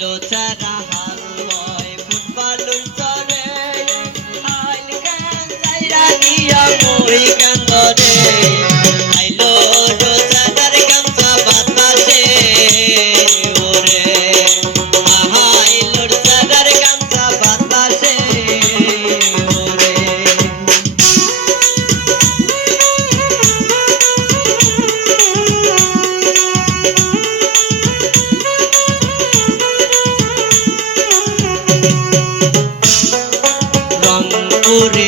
আইলো চারা হালয় ফুটবলুর চরে আইল গান যাইরা দিয়া মই কান্দরে আইলো রোজাদার গামছা বাতাসে ওরে আইলো রোজাদার গামছা বাতাসে ওরে রংপুরে